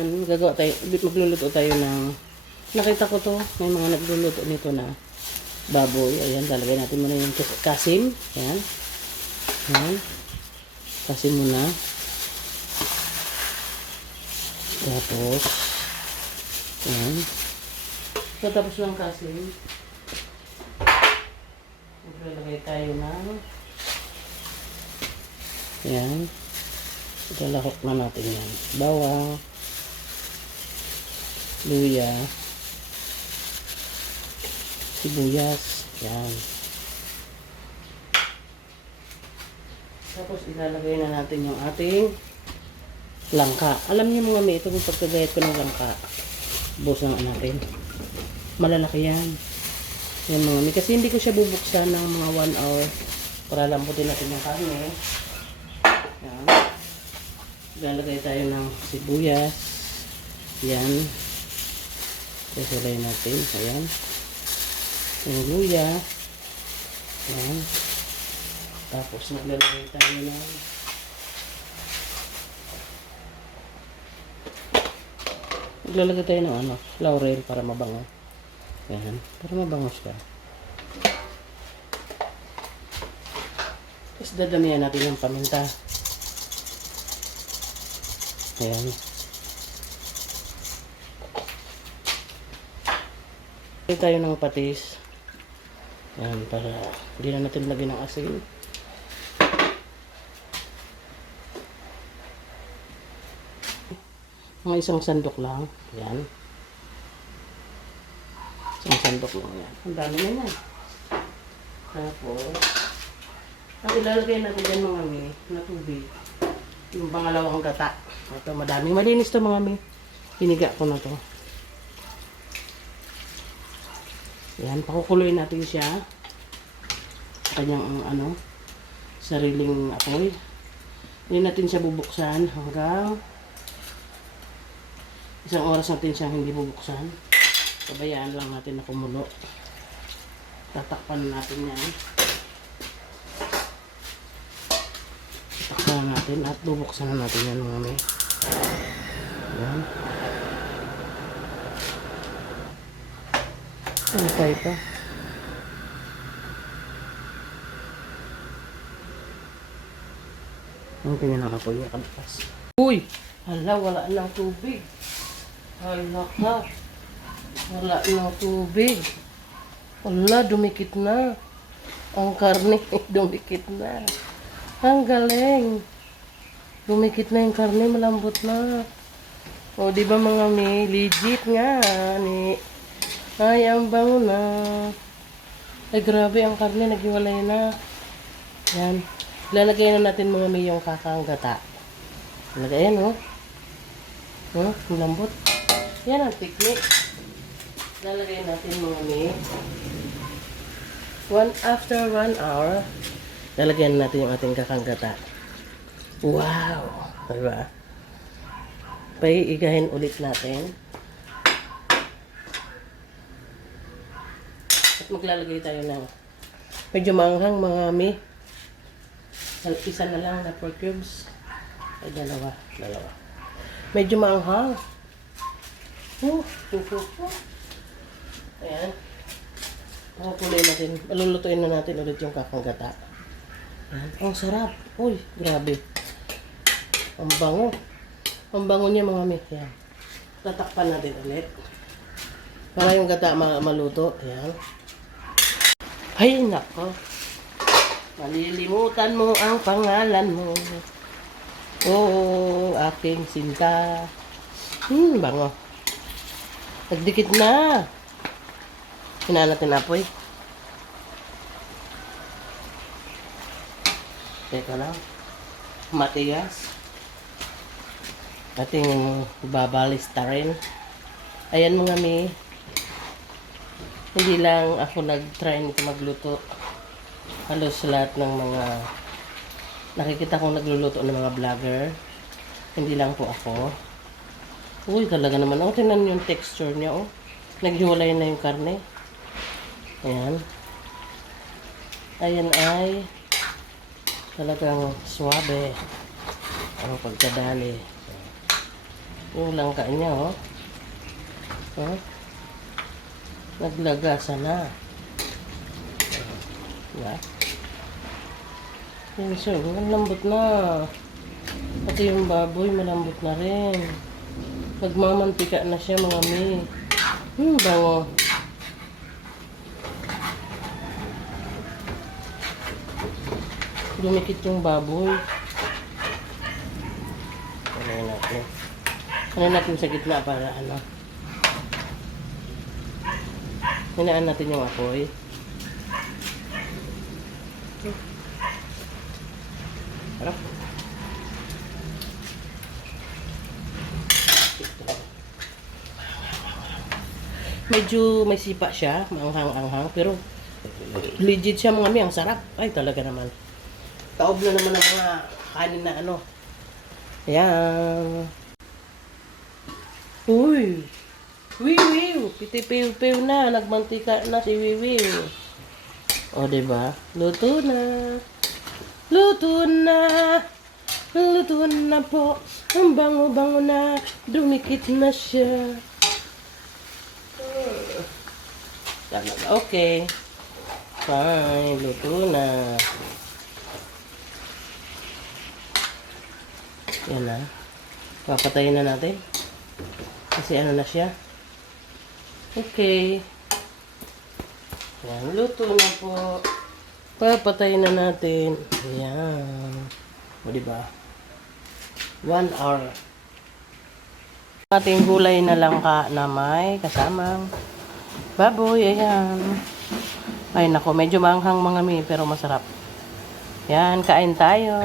Gagawa tayo, magluluto tayo ng, nakita ko to, may mga nagluluto nito na baboy. Ayan, lalagay natin muna yung kasim. Ayan. Ayan. Kasim muna. Tapos, ayan. Tapos ng kasim, maglalagay tayo ng, ayan. Ilalahok na natin yan. Bawang, luya, sibuyas, yan. Tapos ilalagay na natin yung ating langka. Alam niyo mga may, itong pagkagayat ko ng langka, bukas na natin. Malalaki yan. Yan mga may, kasi hindi ko siya bubuksan ng mga 1 hour para lambutin natin yung karne. Yan. Ilalagay tayo ng sibuyas. Yan. Isulay natin. Ayan. Yung luya. Ayan. Tapos naglalagay tayo ng laurel para mabango. Ayan. Para mabango siya. Tapos dadamihan natin yung paminta. Ayan. Tayo ng patis. Yan, para hindi na natin lagyan ng asin. Mga isang sandok lang. Yan. Isang sandok lang yan. Ang dami na yan. Tapos, ang ilalagay natin dyan mga mi, na tubig. Yung pangalawang gata. Ito, madaming malinis to mga mi. Hiniga ko na to. Yan, pakukuloyin natin siya. Kanyang sariling apoy. Hindi natin siya bubuksan hanggang 1 oras natin siyang hindi bubuksan. Pabayaan lang natin na kumulo. Tatakpan natin yan. Tatakpan natin at bubuksan na natin yan mga may. Yan. Antay pa. Ang tingin ng apoy niya kalapas. Uy! Hala, wala ng tubig. Hala ka. Wala ng tubig. Hala, dumikit na. Ang karne, dumikit na. Ang galing. Dumikit na yung karne, malambot na. O, di ba mga may legit nga ni. Ay, ang bango na. Ay, grabe, ang karne, naghiwalay na. Yan. Lalagay na natin mga may yung kakanggata. Lagayan, oh. Oh, ang lambot. Yan ang technique. Lalagay natin mga may. After 1 hour, lalagyan natin yung ating kakanggata. Wow! Diba? Paiigahin ulit natin. Maglalagay tayo ng medyo maanghang mga mi. Isa na lang na 4 cubes. Ay, dalawa. Medyo maanghang. Ayan. Pakukuloy natin. Malulutuin na natin ulit yung kakanggata. Ayan. Ang sarap. Uy, grabe. Ang bango. Ang bango niya mga mi. Ayan. Tatakpan natin ulit. Para yung gata maluto. Ayan. Ay, nako. Malilimutan mo ang pangalan mo. Oo, aking sinta. Bango. Nagdikit na. Hinaan natin apoy. Teka lang. Matigas. Ating babalista rin. Ayan mga mi. Hindi lang ako nag-try nito magluto. Halos lahat ng mga nakikita kong nagluluto ng mga vlogger. Hindi lang po ako. Uy, talaga naman. Oh, tingnan yung texture niya, oh. Naghiwalay na yung karne. Ayan. Ayan ay talagang suwabe ang pagkadali. Yung langka niya, oh. Oh. Naglagasa na. Diba? Yan siya, malambot na. Pati yung baboy, malambot na rin. Magmamantika na siya, mga mi. Bango. Dumikit yung baboy. Ano natin? Ano natin sa gitna para ano? Hinaan natin yung apoy. Harap. Medyo may sipa siya, maanghang-anghang, pero legit siya mga mi, ang sarap. Ay, talaga naman. Taob na naman ang mga kanin na ano. Ayan. Uy! Wiwiw! Piti-piw-piw na. Nagmantika na si Wiwiw. O, diba? Luto na. Luto na. Luto na po. Ang bango-bango na. Dumikit na siya. Okay. Fine. Luto na. Yan na. Papatayin na natin. Kasi ano na siya. Okay. Yan. Luto na po. Papatayin na natin. Yan. O diba? 1 hour. Ating gulay na langka na may kasamang baboy. Ayan. Ay nako, medyo maanghang mga mi, pero masarap. Yan, kain tayo.